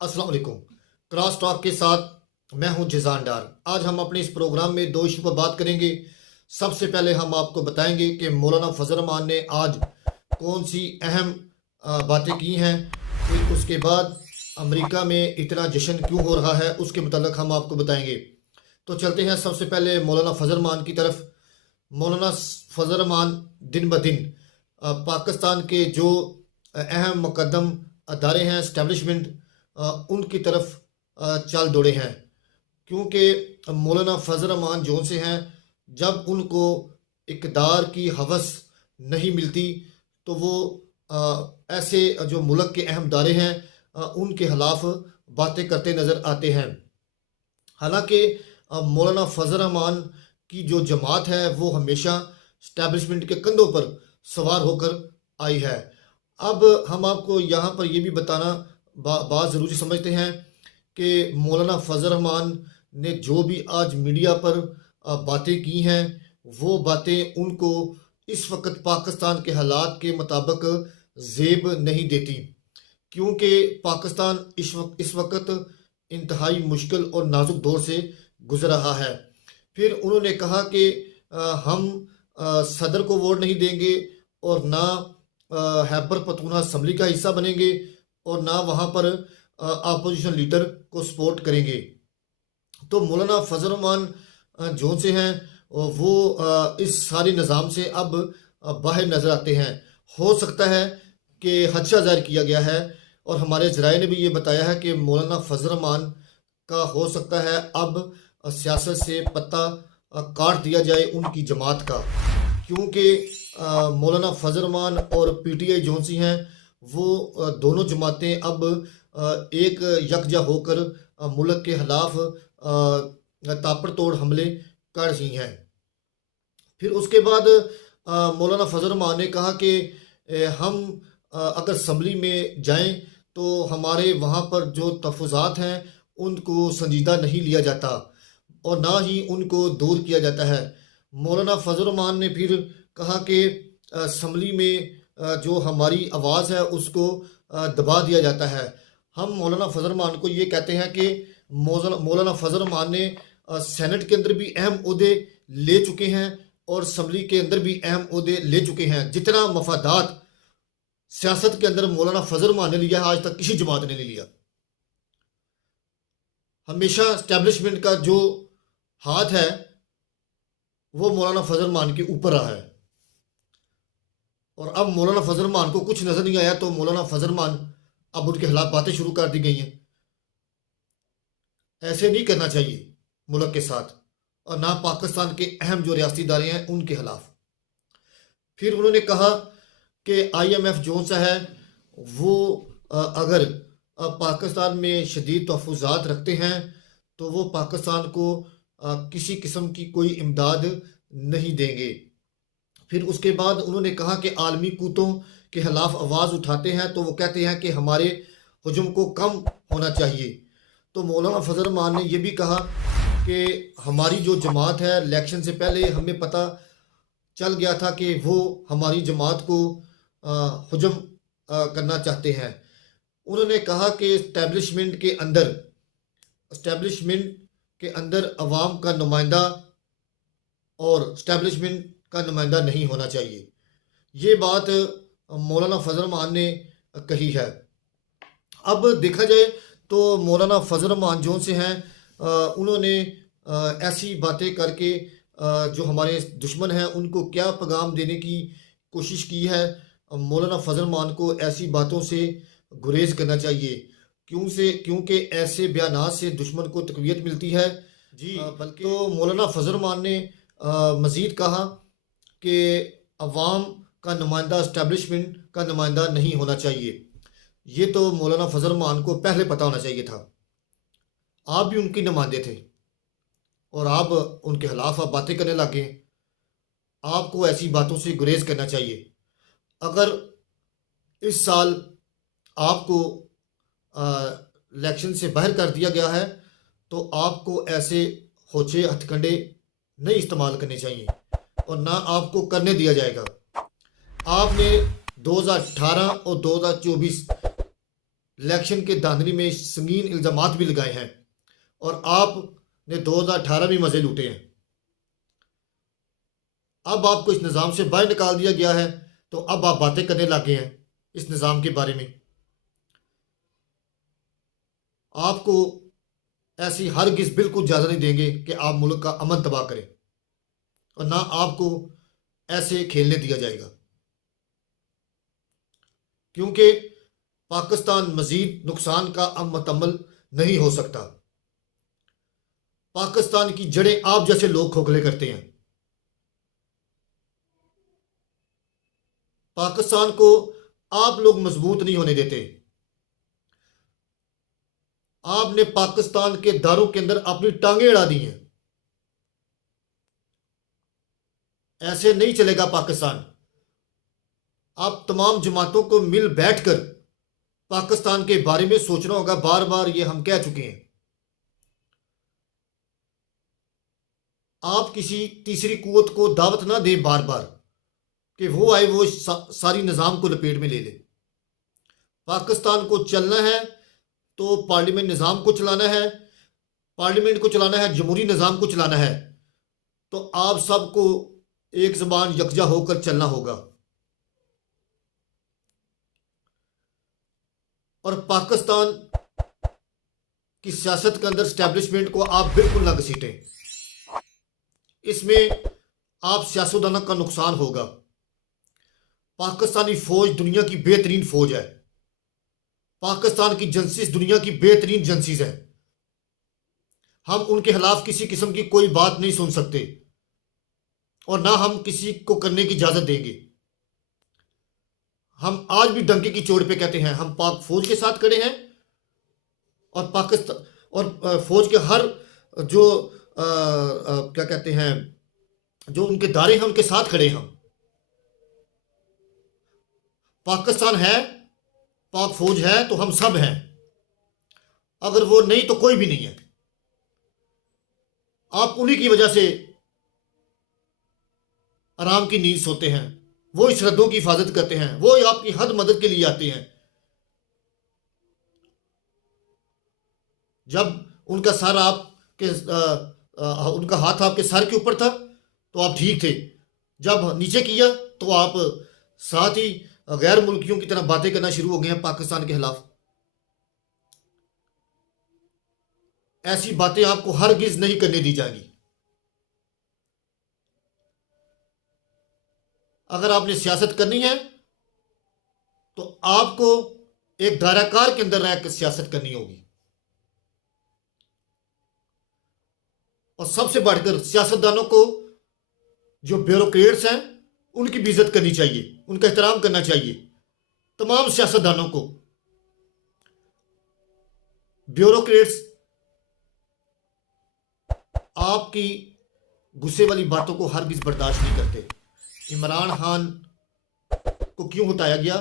अस्सलाम वालेकुम। Cross talk के साथ मैं हूं जिजान डार। आज हम अपने इस प्रोग्राम में दो इशू पर बात करेंगे। सबसे पहले हम आपको बताएंगे कि मौलाना फजल रहमान ने आज कौन सी अहम बातें की हैं। फिर उसके बाद अमेरिका में इतना जश्न क्यों हो रहा है उसके मतलब हम आपको बताएंगे। तो चलते हैं सबसे पहले मौलाना फजल रहमान की तरफ। मौलाना फजल रहमान दिन ब दिन पाकिस्तान के जो अहम मुकदम अदारे हैं, इस्टेब्लिशमेंट, उनकी तरफ चल दौड़े हैं। क्योंकि मौलाना फजल रहमान जो से हैं, जब उनको इक़्तिदार की हवस नहीं मिलती तो वो ऐसे जो मुल्क के अहम दारे हैं उनके खिलाफ बातें करते नज़र आते हैं। हालांकि मौलाना फजल रहमान की जो जमात है वो हमेशा इस्टेब्लिशमेंट के कंधों पर सवार होकर आई है। अब हम आपको यहाँ पर ये भी बताना बात ज़रूरी समझते हैं कि मौलाना फजल रहमान ने जो भी आज मीडिया पर बातें की हैं वो बातें उनको इस वक्त पाकिस्तान के हालात के मुताबिक जेब नहीं देती। क्योंकि पाकिस्तान इस वक्त इंतहाई मुश्किल और नाजुक दौर से गुजर रहा है। फिर उन्होंने कहा कि हम सदर को वोट नहीं देंगे और ना खैबर पख्तूनख्वा असम्बली का हिस्सा बनेंगे और ना वहाँ पर अपोजिशन लीडर को सपोर्ट करेंगे। तो मौलाना फजल रहमान जो से हैं वो इस सारे निज़ाम से अब बाहर नज़र आते हैं। हो सकता है कि खदशा ज़ाहिर किया गया है और हमारे ज़राए ने भी ये बताया है कि मौलाना फजल रहमान का हो सकता है अब सियासत से पत्ता काट दिया जाए उनकी जमात का। क्योंकि मौलाना फजल रहमान और PTI जो सी हैं वो दोनों जमातें अब एक यकजा होकर मुल्क के खिलाफ ताबड़तोड़ हमले कर रही हैं। फिर उसके बाद मौलाना फजल रहमान ने कहा कि हम अगर असम्बली में जाएं तो हमारे वहाँ पर जो तहफ़्फ़ुज़ात हैं उनको संजीदा नहीं लिया जाता और ना ही उनको दूर किया जाता है। मौलाना फजल रहमान ने फिर कहा कि असम्बली में जो हमारी आवाज़ है उसको दबा दिया जाता है। हम मौलाना फजल रहमान को ये कहते हैं कि मौलाना फजल रहमान ने सेनेट के अंदर भी अहम ओहदे ले चुके हैं और असम्बली के अंदर भी अहम ओहदे ले चुके हैं। जितना मफादात सियासत के अंदर मौलाना फजल रहमान ने लिया है आज तक किसी जमात ने नहीं लिया। हमेशा इस्टेब्लिशमेंट का जो हाथ है वो मौलाना फजल रहमान के ऊपर रहा है और अब मौलाना फजल रहमान को कुछ नजर नहीं आया तो मौलाना फजल रहमान अब उनके खिलाफ बातें शुरू कर दी गई हैं। ऐसे नहीं करना चाहिए मुल्क के साथ और ना पाकिस्तान के अहम जो रियासती इदारे हैं उनके खिलाफ। फिर उन्होंने कहा कि IMF जो सा है वो अगर पाकिस्तान में शदीद तहफ़्फ़ुज़ात रखते हैं तो वो पाकिस्तान को किसी किस्म की कोई इमदाद नहीं देंगे। फिर उसके बाद उन्होंने कहा कि आलमी कुतों के खिलाफ आवाज़ उठाते हैं तो वो कहते हैं कि हमारे हजूम को कम होना चाहिए। तो मौलाना फजल रहमान ने यह भी कहा कि हमारी जो जमात है इलेक्शन से पहले हमें पता चल गया था कि वो हमारी जमात को हजम करना चाहते हैं। उन्होंने कहा कि इस्टेब्लिशमेंट के अंदर अवाम का नुमाइंदा और इस्टेब्लिशमेंट का नुमाइंदा नहीं होना चाहिए। ये बात मौलाना फजल रहमान ने कही है। अब देखा जाए तो मौलाना फजल रहमान जो से हैं उन्होंने ऐसी बातें करके जो हमारे दुश्मन हैं उनको क्या पैगाम देने की कोशिश की है। मौलाना फजल रहमान को ऐसी बातों से गुरेज करना चाहिए क्योंकि ऐसे बयानात से दुश्मन को तक़वियत मिलती है। जी बल्कि तो मौलाना फजल रहमान ने मज़ीद कहा कि अवाम का नुमाइंदा इस्टेब्लिशमेंट का नुमाइंदा नहीं होना चाहिए। ये तो मौलाना फजल रहमान को पहले पता होना चाहिए था। आप भी उनके नुमाइंदे थे और आप उनके खिलाफ आप बातें करने लगे। आपको ऐसी बातों से गुरेज करना चाहिए। अगर इस साल आपको इलेक्शन से बाहर कर दिया गया है तो आपको ऐसे होचे हथकंडे नहीं इस्तेमाल करने चाहिए और ना आपको करने दिया जाएगा। आपने 2018 और 2024 इलेक्शन के धांधली में संगीन इल्ज़ामात भी लगाए हैं और आपने 2018 में मज़े लूटे हैं। अब आपको इस निज़ाम से बाहर निकाल दिया गया है, तो अब आप बातें करने लगे हैं इस निज़ाम के बारे में। आपको ऐसी हरगिज़ बिल्कुल इजाज़त नहीं देंगे कि आप मुल्क का अमन तबाह करें, और ना आपको ऐसे खेलने दिया जाएगा, क्योंकि पाकिस्तान मज़ीद नुकसान का अब मुतम्मल नहीं हो सकता। पाकिस्तान की जड़ें आप जैसे लोग खोखले करते हैं। पाकिस्तान को आप लोग मजबूत नहीं होने देते। आपने पाकिस्तान के दारों के अंदर अपनी टांगें अड़ा दी हैं। ऐसे नहीं चलेगा पाकिस्तान। आप तमाम जमातों को मिल बैठकर पाकिस्तान के बारे में सोचना होगा। बार बार ये हम कह चुके हैं। आप किसी तीसरी कुव्वत को दावत ना दें बार बार कि वो आए, वो सारी निज़ाम को लपेट में ले ले। पाकिस्तान को चलना है तो पार्लियामेंट निज़ाम को चलाना है, पार्लियामेंट को चलाना है, जमहूरी निज़ाम को चलाना है, तो आप सबको एक ज़बान यकजा होकर चलना होगा। और पाकिस्तान की सियासत के अंदर स्टैब्लिशमेंट को आप बिल्कुल ना घसीटें। इसमें आप सियासतदानों का नुकसान होगा। पाकिस्तानी फौज दुनिया की बेहतरीन फौज है। पाकिस्तान की जंसीज दुनिया की बेहतरीन जंसीज है। हम उनके खिलाफ किसी किस्म की कोई बात नहीं सुन सकते और ना हम किसी को करने की इजाजत देंगे। हम आज भी डंके की चोट पे कहते हैं हम पाक फौज के साथ खड़े हैं, और पाकिस्तान और फौज के हर जो क्या कहते हैं, जो उनके दायरे हैं उनके साथ खड़े हैं हम। पाकिस्तान है, पाक फौज है, तो हम सब हैं। अगर वो नहीं तो कोई भी नहीं है। आप उन्हीं की वजह से आराम की नींद सोते हैं। वो इस सरहदों की हिफाजत करते हैं, वो आपकी हद मदद के लिए आते हैं। जब उनका सर आपके उनका हाथ आपके सर के ऊपर था तो आप ठीक थे। जब नीचे किया तो आप साथ ही गैर मुल्कियों की तरह बातें करना शुरू हो गए हैं पाकिस्तान के खिलाफ। ऐसी बातें आपको हरगिज नहीं करने दी जाएंगी। अगर आपने सियासत करनी है तो आपको एक दायराकार के अंदर रहकर सियासत करनी होगी, और सबसे बढ़कर सियासतदानों को, जो ब्यूरोक्रेट्स हैं, उनकी भी इज्जत करनी चाहिए, उनका एहतराम करना चाहिए। तमाम सियासतदानों को। ब्यूरोक्रेट्स आपकी गुस्से वाली बातों को हरगिज बर्दाश्त नहीं करते। इमरान खान को क्यों हटाया गया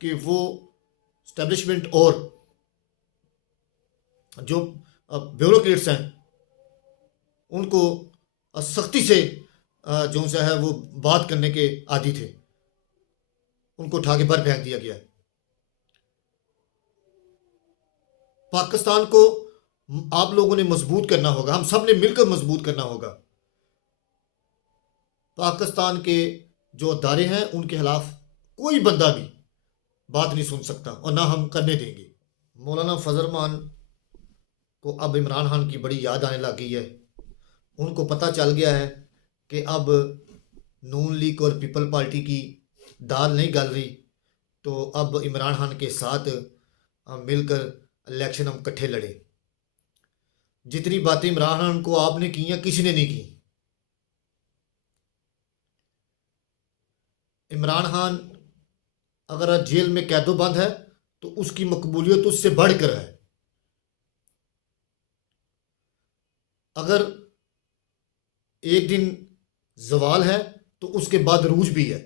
कि वो स्टैब्लिशमेंट और जो ब्यूरोक्रेट्स हैं उनको सख्ती से जो सा है वो बात करने के आदी थे, उनको उठा के बाहर फेंक दिया गया। पाकिस्तान को आप लोगों ने मजबूत करना होगा, हम सब ने मिलकर मजबूत करना होगा। पाकिस्तान के जो अदारे हैं उनके खिलाफ कोई बंदा भी बात नहीं सुन सकता, और ना हम करने देंगे। मौलाना फजल रहमान को अब इमरान खान की बड़ी याद आने लग गई है। उनको पता चल गया है कि अब नून लीग और पीपल पार्टी की दाल नहीं गल रही, तो अब इमरान खान के साथ मिलकर इलेक्शन हम इकट्ठे लड़े। जितनी बातें इमरान खान को आपने की हैं किसी ने नहीं की। इमरान खान अगर आज जेल में कैदो बंद है तो उसकी मकबूलियत उससे बढ़कर है। अगर एक दिन जवाल है तो उसके बाद रूज भी है।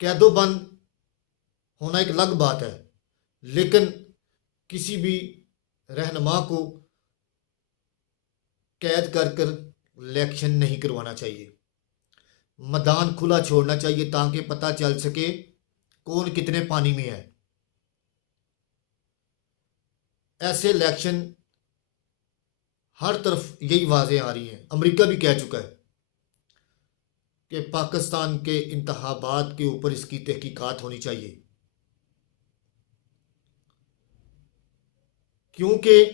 कैदो बंद होना एक अलग बात है, लेकिन किसी भी रहनुमा को कैद कर कर इलेक्शन नहीं करवाना चाहिए। मैदान खुला छोड़ना चाहिए ताकि पता चल सके कौन कितने पानी में है। ऐसे इलेक्शन हर तरफ यही आवाजें आ रही हैं। अमेरिका भी कह चुका है कि पाकिस्तान के इंतखाबात के ऊपर इसकी तहकीकात होनी चाहिए, क्योंकि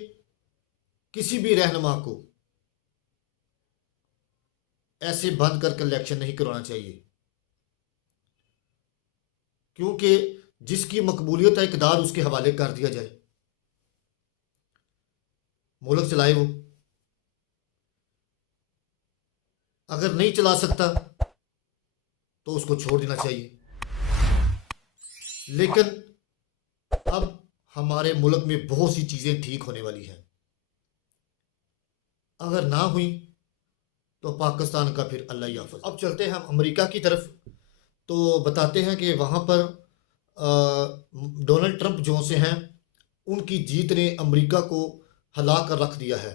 किसी भी रहनुमा को ऐसे बंद करके इलेक्शन नहीं करवाना चाहिए, क्योंकि जिसकी मकबूलियत है इक़्तिदार उसके हवाले कर दिया जाए, मुल्क चलाए वो। अगर नहीं चला सकता तो उसको छोड़ देना चाहिए। लेकिन अब हमारे मुल्क में बहुत सी चीज़ें ठीक होने वाली हैं। अगर ना हुई तो पाकिस्तान का फिर अल्लाह ही हाफ़िज़। अब चलते हैं हम अमेरिका की तरफ, तो बताते हैं कि वहाँ पर डोनाल्ड ट्रंप जो से हैं उनकी जीत ने अमेरिका को हिला कर रख दिया है।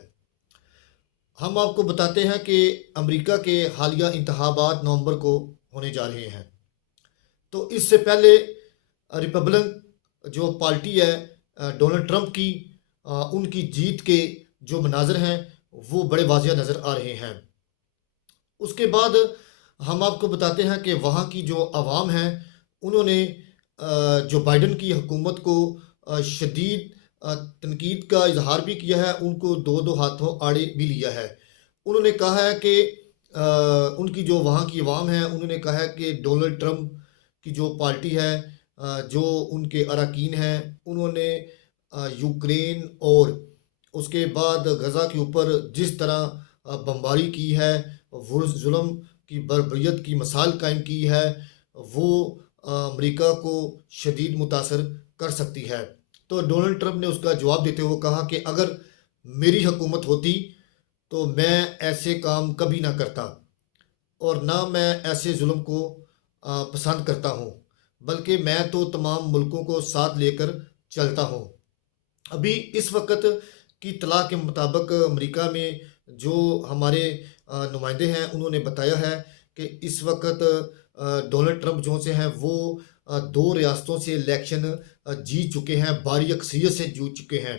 हम आपको बताते हैं कि अमेरिका के हालिया इंतखाबात नवंबर को होने जा रहे हैं। तो इससे पहले रिपब्लिकन जो पार्टी है डोनाल्ड ट्रंप की, उनकी जीत के जो मनाज़र हैं वो बड़े वाज़िह नज़र आ रहे हैं। उसके बाद हम आपको बताते हैं कि वहाँ की जो आवाम है उन्होंने जो बाइडन की हुकूमत को शदीद तनकीद का इजहार भी किया है, उनको दो दो हाथों आड़े भी लिया है। उन्होंने कहा है कि उनकी जो वहाँ की आवाम है उन्होंने कहा है कि डोनाल्ड ट्रंप की जो पार्टी है, जो उनके अरकान हैं, उन्होंने यूक्रेन और उसके बाद गज़ा के ऊपर जिस तरह बमबारी की है, वो जुल्म की बर्बरियत की मिसाल कायम की है, वो अमेरिका को शदीद मुतासर कर सकती है। तो डोनाल्ड ट्रंप ने उसका जवाब देते हुए कहा कि अगर मेरी हुकूमत होती तो मैं ऐसे काम कभी ना करता और ना मैं ऐसे जुल्म को पसंद करता हूँ, बल्कि मैं तो तमाम मुल्कों को साथ लेकर चलता हूँ। अभी इस वक्त की इत्तला के मुताबिक अमेरिका में जो हमारे नुमाइंदे हैं उन्होंने बताया है कि इस वक्त डोनाल्ड ट्रंप जो से हैं वो दो रियासतों से इलेक्शन जीत चुके हैं, भारी अक्सरियत से जीत चुके हैं।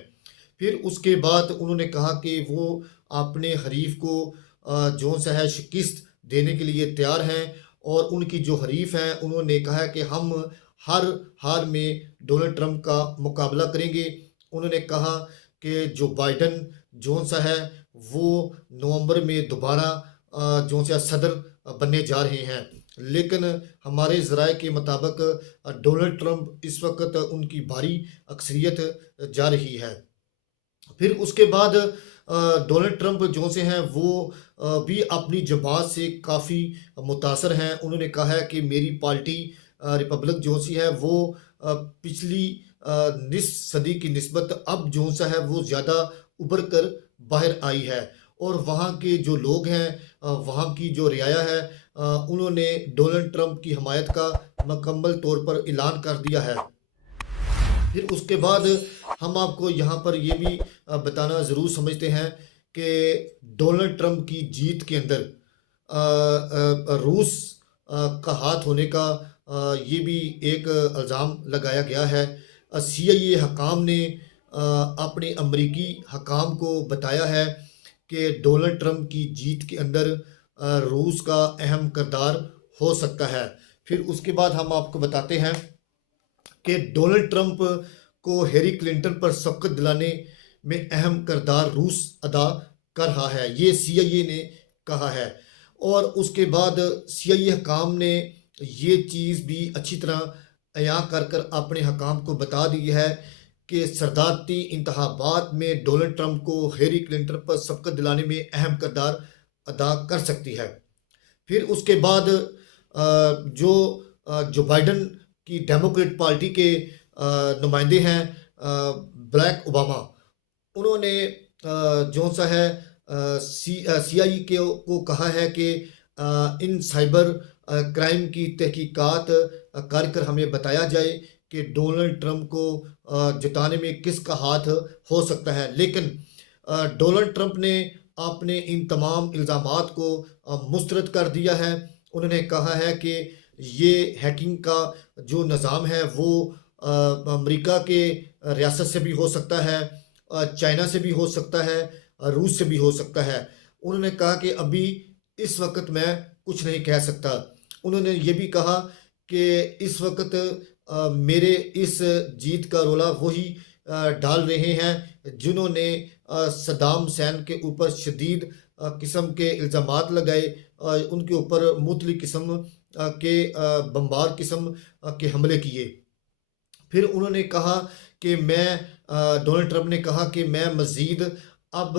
फिर उसके बाद उन्होंने कहा कि वो अपने हरीफ को जो सा है शिकस्त देने के लिए तैयार हैं, और उनकी जो हरीफ हैं उन्होंने कहा कि हम हर हाल में डोनाल्ड ट्रंप का मुकाबला करेंगे। उन्होंने कहा कि जो बाइडन जो सा है वो नवंबर में दोबारा जो सा सदर बनने जा रहे हैं, लेकिन हमारे ज़राए के मुताबिक डोनाल्ड ट्रंप इस वक्त उनकी भारी अक्सरियत जा रही है। फिर उसके बाद डोनाल्ड ट्रंप जो से हैं वो भी अपनी जमात से काफ़ी मुतासर हैं। उन्होंने कहा है कि मेरी पार्टी रिपब्लिक जो सी है वो पिछली निस सदी की निस्बत अब जो सा है वो ज़्यादा उभर कर बाहर आई है, और वहाँ के जो लोग हैं, वहाँ की जो रियाया है, उन्होंने डोनाल्ड ट्रंप की हमायत का मुकम्मल तौर पर ऐलान कर दिया है। फिर उसके बाद हम आपको यहाँ पर ये भी बताना ज़रूर समझते हैं कि डोनाल्ड ट्रंप की जीत के अंदर रूस का हाथ होने का ये भी एक इल्ज़ाम लगाया गया है। CIA हकाम ने अपने अमरीकी हकाम को बताया है कि डोनाल्ड ट्रंप की जीत के अंदर रूस का अहम किरदार हो सकता है। फिर उसके बाद हम आपको बताते हैं कि डोनाल्ड ट्रंप को हैरी क्लिंटन पर सबकत दिलाने में अहम किरदार रूस अदा कर रहा है, ये CIA ने कहा है। और उसके बाद CIA हकाम ने ये चीज़ भी अच्छी तरह अयां कर कर अपने हकाम को बता दी है कि सदारती इंतखाबात में डोनाल्ड ट्रंप को हैरी क्लिंटन पर सबकत दिलाने में अहम किरदार अदा कर सकती है। फिर उसके बाद जो बाइडन की डेमोक्रेट पार्टी के नुमाइंदे हैं ब्रैक ओबामा, उन्होंने जो सा है CIA को कहा है कि इन साइबर क्राइम की तहकीकात कर कर हमें बताया जाए कि डोनाल्ड ट्रंप को जिताने में किसका हाथ हो सकता है। लेकिन डोनाल्ड ट्रंप ने अपने इन तमाम इल्ज़ामात को मुस्तरद कर दिया है। उन्होंने कहा है कि ये हैकिंग का जो निज़ाम है वो अमेरिका के रियासत से भी हो सकता है, चाइना से भी हो सकता है, रूस से भी हो सकता है। उन्होंने कहा कि अभी इस वक्त मैं कुछ नहीं कह सकता। उन्होंने ये भी कहा कि इस वक्त मेरे इस जीत का रोला वही डाल रहे हैं जिन्होंने सद्दाम हुसैन के ऊपर शदीद किस्म के इल्ज़ामात लगाए, उनके ऊपर मुतली किस्म के बम्बार किस्म के हमले किए। फिर उन्होंने कहा कि डोनाल्ड ट्रंप ने कहा कि मैं मज़ीद अब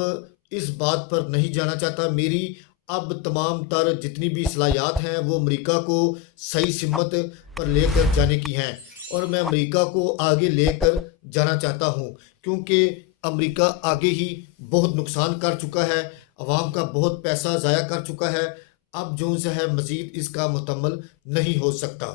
इस बात पर नहीं जाना चाहता। मेरी अब तमाम तर जितनी भी सलाहियत हैं वो अमेरिका को सही सिमत पर लेकर जाने की हैं, और मैं अमेरिका को आगे लेकर जाना चाहता हूँ, क्योंकि अमेरिका आगे ही बहुत नुकसान कर चुका है, अवाम का बहुत पैसा ज़ाया कर चुका है। अब जो है मज़ीद इसका मुकम्मल नहीं हो सकता।